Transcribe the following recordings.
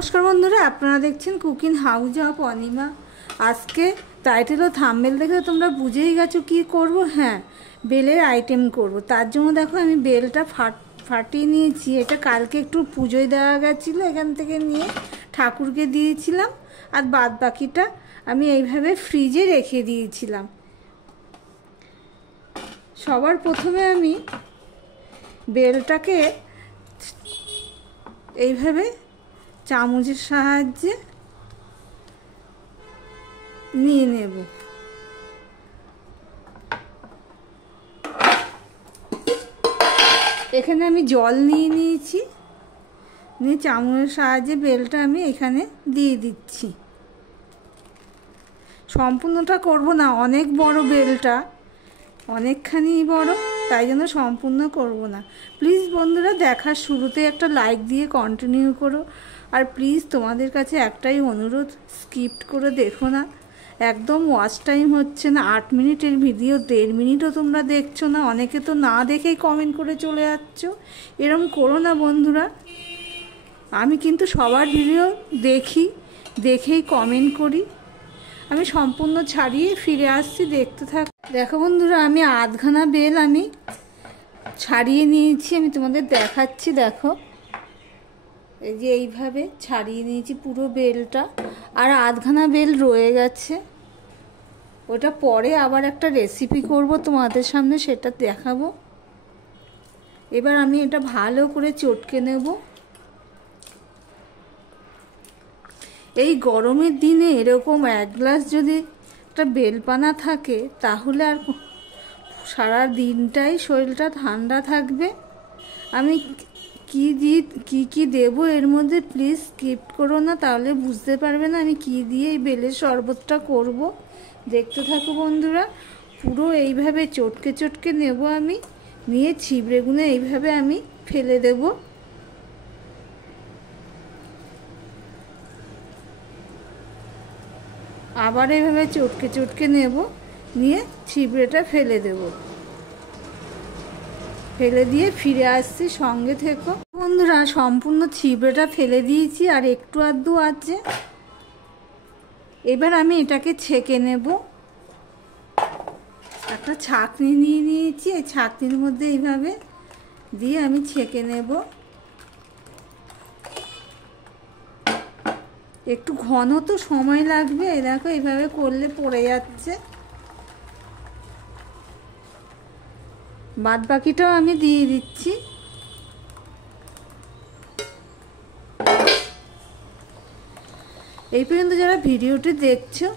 নমস্কার বন্ধুরা, আপনারা দেখছেন কুকিং হাউস অফ অনিমা। আজকে টাইটেল ও থাম্বনেল দেখে তোমরা বুঝেই গেছো কি করব। হ্যাঁ, বেলের আইটেম করব। তার জন্য দেখো আমি বেলটা ফাটিয়ে নিয়েছি। এটা কালকে একটু পুজোয় দেওয়া গেছিলো, এখান থেকে নিয়ে ঠাকুরকে দিয়েছিলাম। আর বাদ বাকিটা আমি এইভাবে ফ্রিজে রেখে দিয়েছিলাম। সবার প্রথমে আমি বেলটাকে এইভাবে চামচের সাহায্যে নিয়ে নেব। এখানে আমি জল নিয়ে নিয়েছি, নিয়ে চামচের সাহায্যে বেলটা আমি এখানে দিয়ে দিচ্ছি। সম্পূর্ণটা করব না, অনেক বড় বেলটা, অনেকখানি বড়, তাই জন্য সম্পূর্ণ করব না। প্লিজ বন্ধুরা, দেখার শুরুতে একটা লাইক দিয়ে কন্টিনিউ করো। আর প্লিজ তোমাদের কাছে একটাই অনুরোধ, স্কিপ করে দেখো না। একদম ওয়াচ টাইম হচ্ছে না, 8 মিনিটের ভিডিও 1.5 মিনিটও তোমরা দেখছো না। অনেকে তো না দেখেই কমেন্ট করে চলে যাচ্ছ। এরম করো না বন্ধুরা। আমি কিন্তু সবার ভিডিও দেখেই কমেন্ট করি। আমি সম্পূর্ণ ছাড়িয়ে ফিরে আসছি, দেখতে থাক। দেখো বন্ধুরা, আমি আধখানা বেল আমি ছাড়িয়ে নিয়েছি, আমি তোমাদের দেখাচ্ছি। দেখো, এই যে এইভাবে ছাড়িয়ে নিয়েছি পুরো বেলটা। আর আধখানা বেল রয়ে গেছে, ওটা পরে আবার একটা রেসিপি করব তোমাদের সামনে, সেটা দেখাবো। এবার আমি এটা ভালো করে চটকে নেব। এই গরমের দিনে এরকম 1 গ্লাস যদি একটা বেলপানা থাকে, তাহলে আর সারা দিনটাই শরীরটা ঠান্ডা থাকবে। আমি কি দেবো এর মধ্যে, প্লিজ স্কিপ করো না, তাহলে বুঝতে পারবে না আমি কি দিয়ে এই বেলের শরবতটা করব। দেখতে থাকো বন্ধুরা। পুরো এইভাবে চটকে নেব আমি, নিয়ে ছিবড়েগুলো এইভাবে আমি ফেলে দেব। আবার এইভাবে চটকে নেব, নিয়ে ছিবড়েটা ফেলে দেব। ফেলে দিয়ে ফিরে আসছি, সঙ্গে থেকো বন্ধুরা। সম্পূর্ণ ছিবড়েটা ফেলে দিয়েছি, আর একটু আধটু আছে। এবার আমি এটাকে ছেঁকে নেব। একটা ছাঁকনি নিয়ে নিয়েছি, এই ছাঁকনির মধ্যে এইভাবে দিয়ে আমি ছেঁকে নেব। একটু ঘন তো সময় লাগবে, এই দেখো এইভাবে করলে পড়ে যাচ্ছে। বাদ বাকিটাও আমি দিয়ে দিচ্ছি। এই পর্যন্ত যারা ভিডিওটি দেখছো,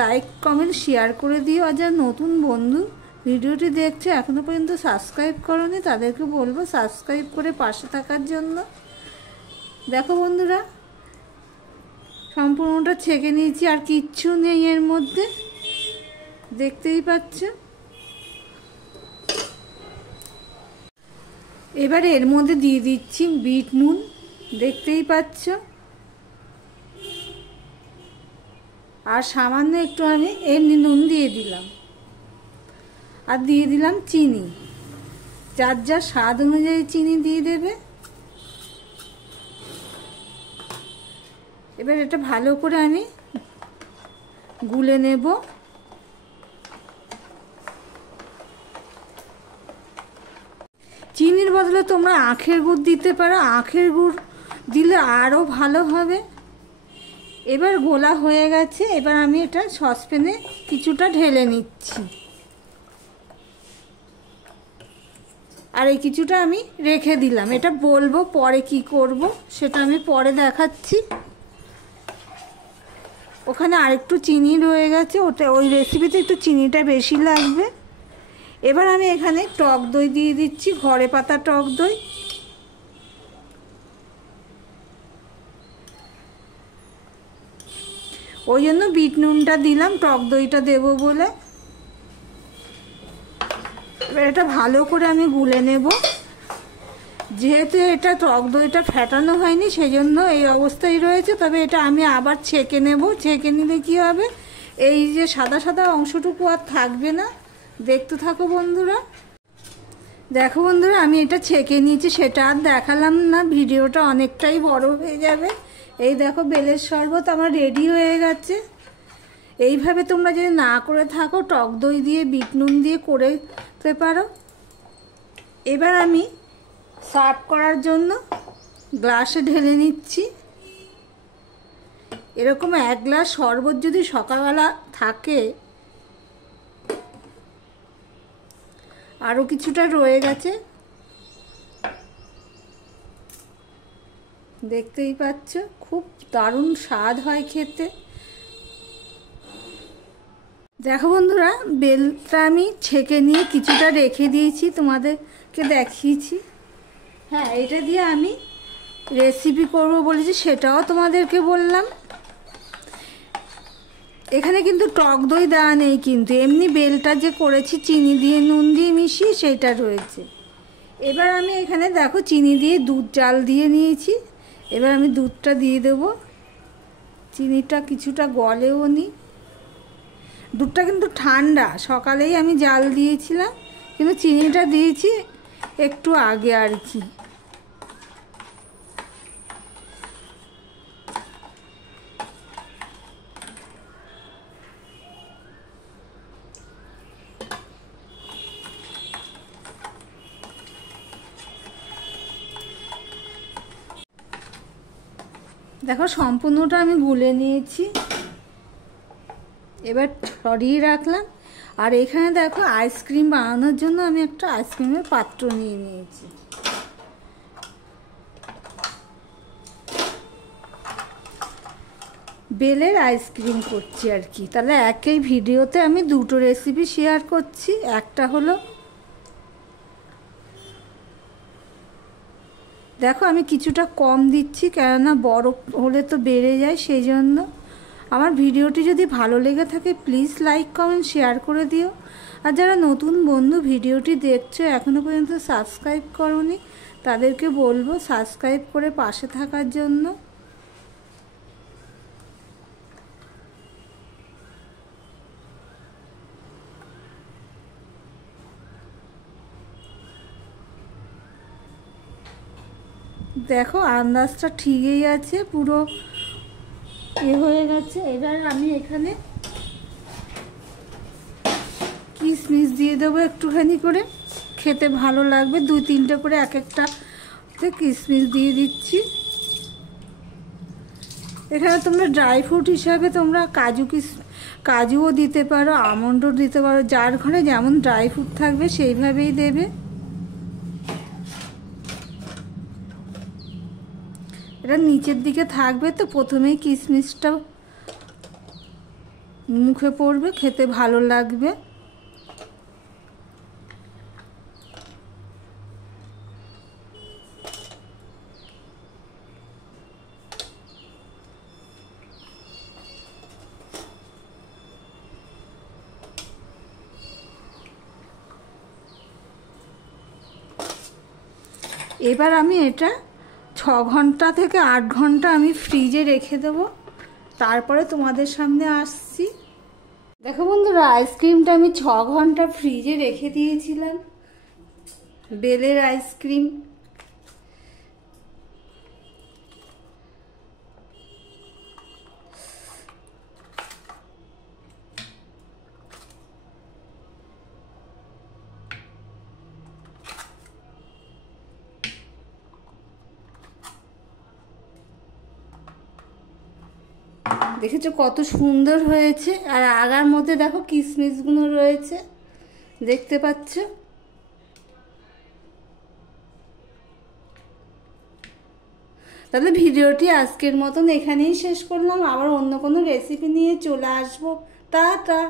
লাইক কমেন্ট শেয়ার করে দিও। আর যারা নতুন বন্ধু ভিডিওটি দেখছো এখনো পর্যন্ত সাবস্ক্রাইব করোনি, তাদেরকে বলবো সাবস্ক্রাইব করে পাশে থাকার জন্য। দেখো বন্ধুরা, সম্পূর্ণটা ছেঁকে নিয়েছি, আর কিচ্ছু নেই এর মধ্যে, দেখতেই পাচ্ছ। এবারে এর মধ্যে দিয়ে দিচ্ছি বিট নুন, দেখতেই পাচ্ছ। আর সামান্য একটু আমি এমনি নুন দিয়ে দিলাম, আর দিয়ে দিলাম চিনি। যার যার স্বাদ অনুযায়ী চিনি দিয়ে দেবে। এবার এটা ভালো করে আমি গুলে নেব। চিনির বদলে তোমরা আখের গুড় দিতে পারো, আখের গুড় দিলে আরও ভালো হবে। এবার গোলা হয়ে গেছে, এবার আমি এটা সসপ্যানে কিছুটা ঢেলে নিচ্ছি। আর এই কিছুটা আমি রেখে দিলাম। এটা বলবো পরে কি করব, সেটা আমি পরে দেখাচ্ছি। ওখানে আরেকটু চিনি রয়ে গেছে, ওই রেসিপিতে একটু চিনিটা বেশি লাগবে। এবার আমি এখানে টক দই দিয়ে দিচ্ছি, ঘরে পাতা টক দই। ওই জন্য বিট নুনটা দিলাম, টক দইটা দেবো বলে। এবার এটা ভালো করে আমি গুলে নেব। যেহেতু এটা টক দইটা ফেটানো হয়নি, সেই জন্য এই অবস্থায় রয়েছে। তবে এটা আমি আবার ছেঁকে নেব। ছেঁকে নিলে কি হবে, এই যে সাদা সাদা অংশটুকু আর থাকবে না। দেখতে থাকো বন্ধুরা। দেখো বন্ধুরা, আমি এটা ছেঁকে নিয়েছি, সেটা আর দেখালাম না, ভিডিওটা অনেকটাই বড় হয়ে যাবে। এই দেখো বেলের শরবত আমার রেডি হয়ে গেছে। এইভাবে তোমরা যদি না করে থাকো, টক দই দিয়ে বিট নুন দিয়ে করতে পারো। এবার আমি সার্ভ করার জন্য গ্লাসে ঢেলে নিচ্ছি। এরকম 1 গ্লাস শরবত যদি সকালবেলা থাকে, আরও কিছুটা রয়ে গেছে, দেখতেই পাচ্ছ, খুব দারুণ স্বাদ হয় খেতে। দেখো বন্ধুরা, বেলটা আমি ছেঁকে নিয়ে কিছুটা রেখে দিয়েছি, তোমাদেরকে দেখিয়েছি। হ্যাঁ, এটা দিয়ে আমি রেসিপি করব বলেছি, সেটাও তোমাদেরকে বললাম। এখানে কিন্তু টক দই দেওয়া নেই, কিন্তু এমনি বেলটা যে করেছি চিনি দিয়ে নুন দিয়ে মিশিয়ে, সেটা রয়েছে। এবার আমি এখানে দেখো চিনি দিয়ে দুধ জাল দিয়ে নিয়েছি। এবার আমি দুধটা দিয়ে দেবো। চিনিটা কিছুটা গলেও নি। দুধটা কিন্তু ঠান্ডা, সকালেই আমি জাল দিয়েছিলাম, কিন্তু চিনিটা দিয়েছি একটু আগে আর কি। দেখো সম্পূর্ণটা আমি গুলে নিয়েছি। এবার সরিয়ে রাখলাম। আর এখানে দেখো আইসক্রিম বানানোর জন্য আমি একটা আইসক্রিমের পাত্র নিয়ে নিয়েছি। বেলের আইসক্রিম করছি আর কি, তাহলে একই ভিডিওতে আমি দুটো রেসিপি শেয়ার করছি। একটা হলো, দেখো আমি কিছুটা কম দিচ্ছি, কেননা বড় হলে তো বেড়ে যায়, সেই জন্য। আমার ভিডিওটি যদি ভালো লেগে থাকে, প্লিজ লাইক কমেন্ট শেয়ার করে দিও। আর যারা নতুন বন্ধু ভিডিওটি দেখছো, এখনও পর্যন্ত সাবস্ক্রাইব করোনি, তাদেরকে বলবো সাবস্ক্রাইব করে পাশে থাকার জন্য। দেখো আন্দাজটা ঠিকই আছে, পুরো হয়ে গেছে। এবার আমি এখানে কিশমিশ দিয়ে দেবো একটুখানি করে, খেতে ভালো লাগবে। 2-3টে করে এক একটা কিশমিশ দিয়ে দিচ্ছি। এখানে তোমরা ড্রাই ফ্রুট হিসাবে তোমরা কাজুও দিতে পারো, আমন্ডও দিতে পারো, যার ঘরে যেমন ড্রাই ফ্রুট থাকবে সেইভাবেই দেবে। এটা নিচের দিকে থাকবে, তো প্রথমেই কিশমিশটা মুখে পড়বে, খেতে ভালো লাগবে। এবার আমি এটা 6 ঘন্টা থেকে 8 ঘন্টা আমি ফ্রিজে রেখে দেবো, তারপরে তোমাদের সামনে আসছি। দেখো বন্ধুরা, আইসক্রিমটা আমি 6 ঘন্টা ফ্রিজে রেখে দিয়েছিলাম, বেলের আইসক্রিম। দেখেছো কত সুন্দর হয়েছে, আর আগার মধ্যে দেখো কিশমিশগুলো রয়েছে, দেখতে পাচ্ছ। তাহলে ভিডিওটি আজকের মতন এখানেই শেষ করলাম, আবার অন্য কোনো রেসিপি নিয়ে চলে আসবো। টাটা।